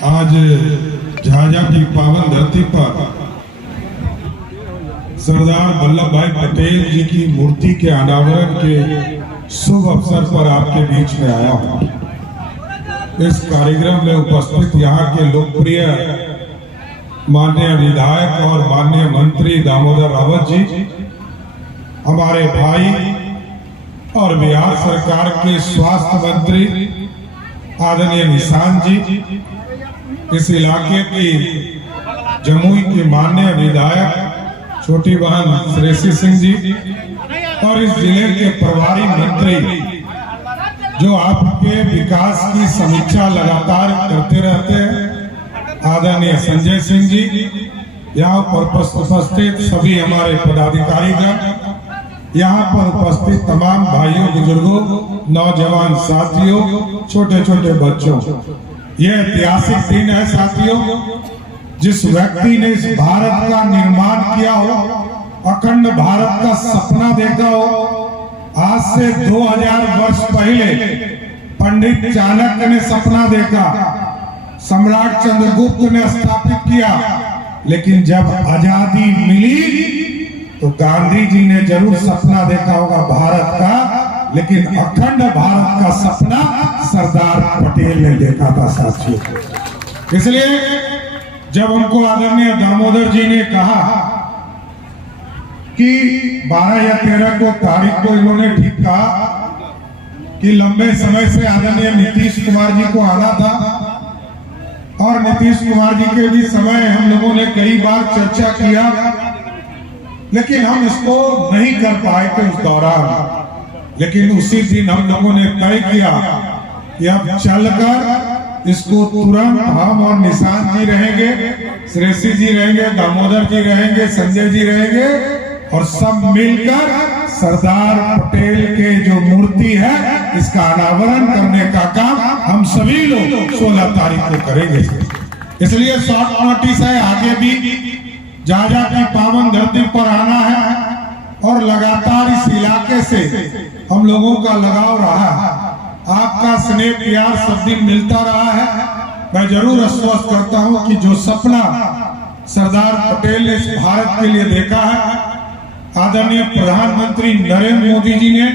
आज झाझा की पावन धरती पर सरदार वल्लभ भाई पटेल जी की मूर्ति के अनावरण के शुभ अवसर पर आपके बीच में आया हूं। इस कार्यक्रम में उपस्थित यहाँ के लोकप्रिय माननीय विधायक और माननीय मंत्री दामोदर रावत जी, हमारे भाई और बिहार सरकार के स्वास्थ्य मंत्री आदरणीय निशांत जी, इस इलाके की जमुई की माननीय विधायक छोटी बहन श्रेयसी सिंह जी और इस जिले के प्रभारी मंत्री जो आपके विकास की समीक्षा लगातार करते रहते हैं, आदरणीय संजय सिंह जी, यहाँ पर उपस्थित सभी हमारे पदाधिकारीगण, यहाँ पर उपस्थित तमाम भाइयों बुजुर्गों, नौजवान साथियों, छोटे छोटे बच्चों, यह ऐतिहासिक दिन है साथियों। जिस व्यक्ति ने इस भारत का निर्माण किया हो, अखंड भारत का सपना देखा हो, आज से 2000 वर्ष पहले पंडित चाणक्य ने सपना देखा, सम्राट चंद्रगुप्त ने स्थापित किया, लेकिन जब आजादी मिली तो गांधी जी ने जरूर सपना देखा होगा भारत का, लेकिन अखंड भारत का सपना सरदार पटेल ने देखा था साथियों। इसलिए जब हमको आदरणीय दामोदर जी ने कहा कि 12 या 13 को तारीख को इन्होंने ठीक कहा कि लंबे समय से आदरणीय नीतीश कुमार जी को आना था, और नीतीश कुमार जी के भी समय हम लोगों ने कई बार चर्चा किया, लेकिन हम इसको नहीं कर पाए थे उस दौरान। लेकिन उसी दिन हम लोगों ने तय किया कि अब चलकर इसको तुरंत हम और निशांत जी रहेंगे, श्रेयसी जी रहेंगे, दामोदर जी रहेंगे, संजय जी रहेंगे, और सब मिलकर सरदार पटेल के जो मूर्ति है इसका अनावरण करने का काम हम सभी लोग 16 तारीख को करेंगे। इसलिए शॉर्ट नोटिस है, आगे भी झाझा की पावन धरती पर आना है और लगातार इस इलाके से हम लोगों का लगाव रहा है, आपका स्नेह प्यार सब दिन मिलता रहा है। मैं जरूर आश्वस्त करता हूं कि जो सपना सरदार पटेल ने इस भारत के लिए देखा है, आदरणीय प्रधानमंत्री नरेंद्र मोदी जी ने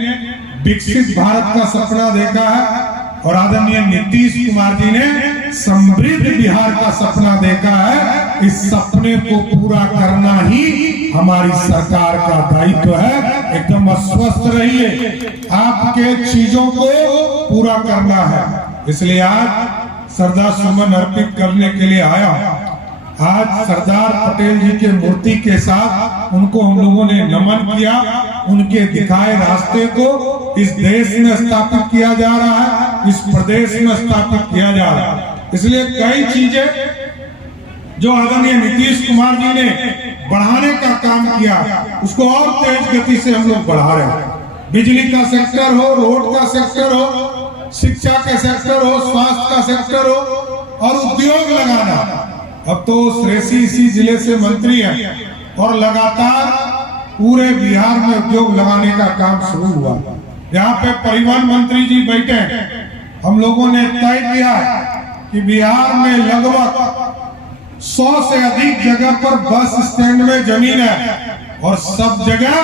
विकसित भारत का सपना देखा है, और आदरणीय नीतीश कुमार जी ने समृद्ध बिहार का सपना देखा है। इस सपने को पूरा करना ही हमारी सरकार का दायित्व है। एकदम आश्वस्त रहिए, आपके चीजों को पूरा करना है। इसलिए आज श्रद्धा सुमन अर्पित करने के लिए आया। आज सरदार पटेल जी के मूर्ति के साथ उनको हम लोगों ने नमन किया, उनके दिखाए रास्ते को इस देश में स्थापित किया जा रहा है, इस प्रदेश में स्थापित किया जा रहा है। इसलिए कई चीजें जो आदरणीय नीतीश कुमार जी ने बढ़ाने का काम किया, उसको और तेज गति से हम लोग बढ़ा रहे हैं। बिजली का सेक्टर हो, रोड का सेक्टर हो, शिक्षा का सेक्टर हो, स्वास्थ्य का सेक्टर हो, और उद्योग लगाना। अब तो श्रेयसी इसी जिले से मंत्री है और लगातार पूरे बिहार में उद्योग लगाने का काम शुरू हुआ। यहाँ पे परिवहन मंत्री जी बैठे, हम लोगों ने तय किया कि बिहार में लगभग 100 से अधिक जगह पर बस स्टैंड में जमीन है, और सब जगह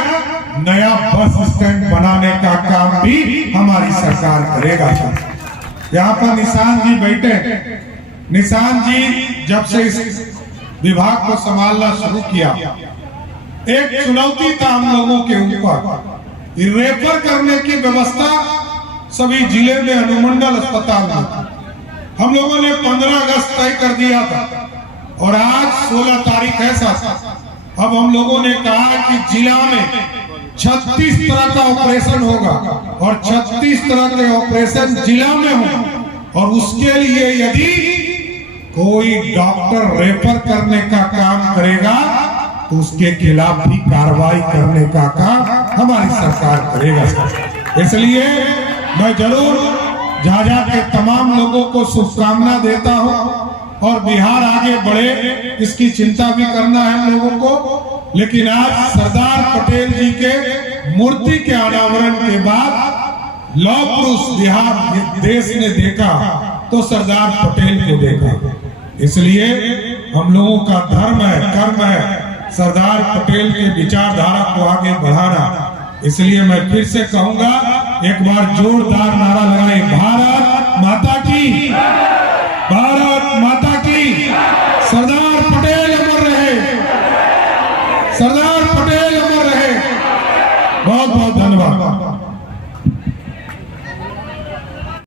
नया बस स्टैंड बनाने का काम भी हमारी सरकार करेगा। यहाँ पर निशांत जी बैठे। निशांत जी जब से इस विभाग को संभालना शुरू किया, एक चुनौती था हम लोगों के ऊपर, रेफर करने की व्यवस्था सभी जिले में अनुमंडल अस्पताल में हम लोगों ने 15 अगस्त तय कर दिया था, और आज 16 तारीख है साथ। अब हम लोगों ने कहा कि जिला में 36 तरह का ऑपरेशन होगा, और 36 तरह के ऑपरेशन जिला में हो, और उसके लिए यदि कोई डॉक्टर रेफर करने का काम करेगा तो उसके खिलाफ भी कार्रवाई करने का काम हमारी सरकार करेगा। इसलिए मैं जरूर झाझा के तमाम लोगों को शुभकामना देता हूं, और बिहार आगे बढ़े इसकी चिंता भी करना है हम लोगों को। लेकिन आज सरदार पटेल जी के मूर्ति के अनावरण के बाद लौह पुरुष बिहार देश ने देखा तो सरदार पटेल को देखा। इसलिए हम लोगों का धर्म है, कर्म है सरदार पटेल के विचारधारा को आगे बढ़ाना। इसलिए मैं फिर से कहूंगा, एक बार जोरदार नारा लगाएं, भारत माता की, भारत माता की, सरदार पटेल अमर रहे, सरदार पटेल अमर रहे। बहुत बहुत धन्यवाद।